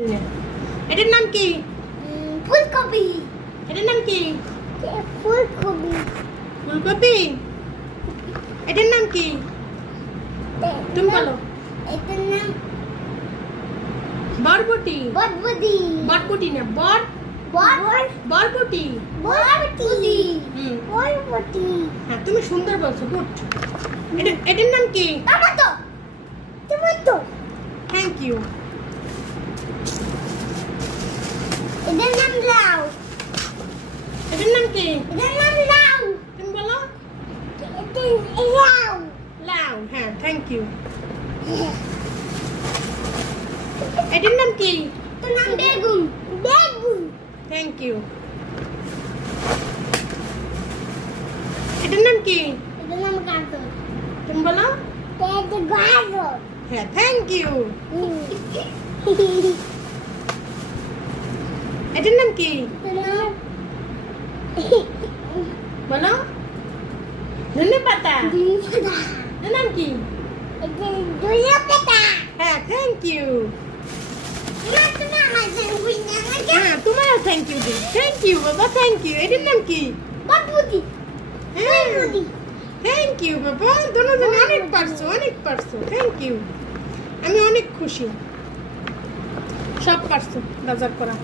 এটার নাম কি? ফুলকপি। এটার নাম কি? ফুলকপি। ফুলকপি। এটার নাম কি? তুমি বলো। এটার নাম বরবটি। বটবটি। বটবটি না বট বরবটি। বটবটি। হুম বটবটি। হ্যাঁ তুমি সুন্দর বলছো গুড। এটার নাম কি? টমেটো। টমেটো। Thank you. এটার নাম লাউ। এটার নাম কি? এটার নাম লাউ। তুমি বলো। এটার লাউ। লাউ হ্যাঁ থ্যাংক ইউ। এটার নাম কি? এটার নাম বেগুন। বেগুন। Thank you. এটার নাম কি? এটার নাম গাজর। তুমি বলো। এটা গাজর। হ্যাঁ থ্যাংক ইউ। এটার নাম কি? এটার নাম বলো। ধনে পাতা। ধনেপাতা। এটার নাম কি? এটা ধনেপাতা। হ্যাঁ থ্যাংক ইউ। না তুমি আমার জন্য বুঝলে আমাকে হ্যাঁ তোমারও থ্যাংক ইউ দিই। থ্যাংক ইউ বাবা থ্যাংক ইউ। এটার নাম কি? বটবটি। হ্যাঁ বটবটি। থ্যাংক ইউ বাবা দুজনে অনেক পারছো থ্যাংক ইউ। আমি অনেক খুশি সব পারছো বাজার করা।